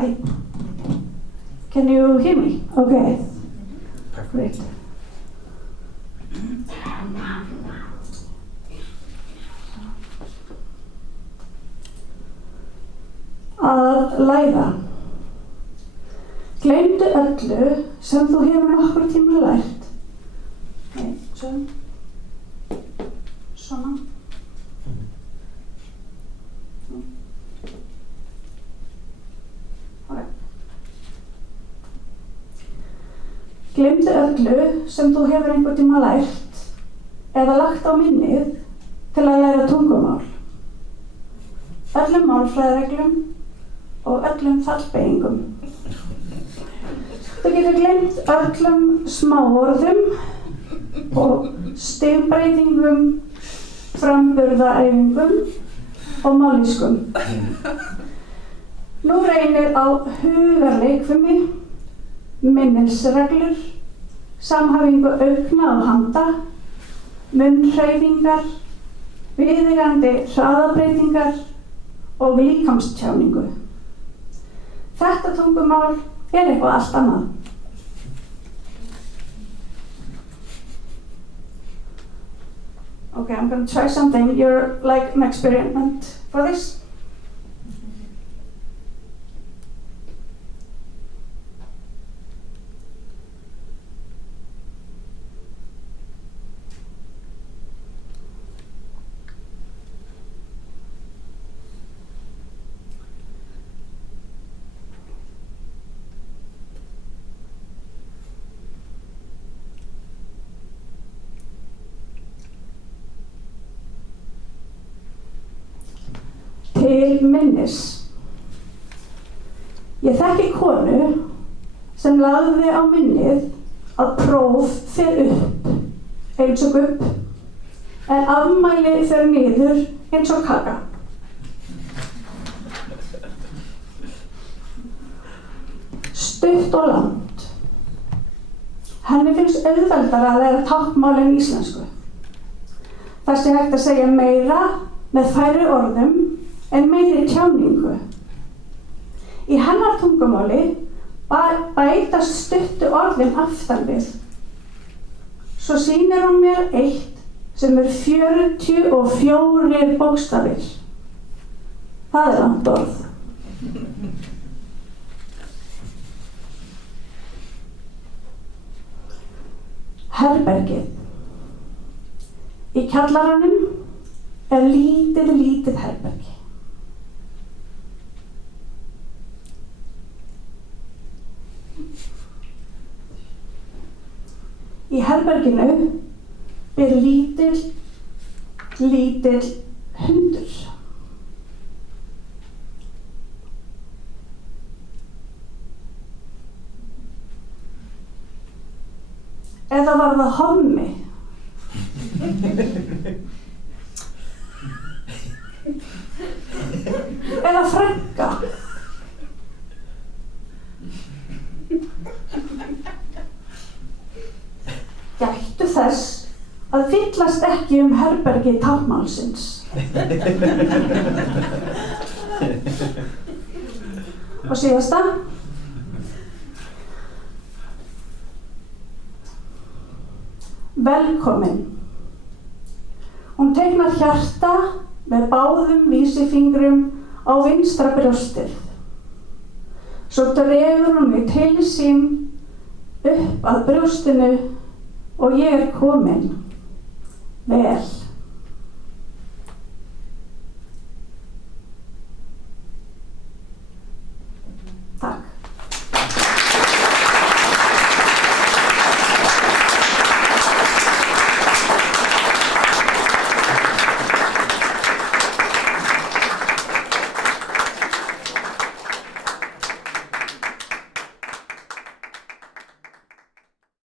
Hi. Can you hear me? Okay. Great. Að læra. Gleymdu öllu sem þú hefur nokkur tíma lært. Nei, svona. Okay. Gleymdu öllu sem þú hefur einhvern tíma lært eða lagt á minnið til að læra tungumál. Öllum málfræðireglum og öllum fallbeygingum. Þú getur gleymt öllum smáorðum og stigbreytingum, framburðaræfingum og mállýskum. Nú reynir á hugarleikfimi, minnisreglur, samhæfingu augna og handa, munnhreyfingar, viðeigandi hraðabreytingar og líkamstjáningu. Þetta tungumál eitthvað allt annað. Okay, I'm going to try something. You're like an experiment for this. Til minnis. Ég þekki konu sem lagði á minnið að próf fer upp eins og gubb en afmæli fer niður eins og kaka. Stutt og langt. Henni finnst auðveldara að læra táknmál en íslensku. Það sé hægt að segja meira með færri orðum en meiri tjáningu. Í hennar tungumáli bætast stuttu orðin aftan við. Svo sýnir hún mér eitt sem 44 bókstafir. Það langt orð. Herbergið. Í kjallaranum lítið herbergi. Í herberginu lítill hundur. Eða var það hommi? Eða frænka? Gættu þess að fyllast ekki herbergi táknmálsins. Og síðasta. Velkomin. Hún teiknar hjarta með báðum vísifingrum á vinstra brjóstið. Svo dregur hún mig til sín upp að brjóstinu og ég komin. Vel.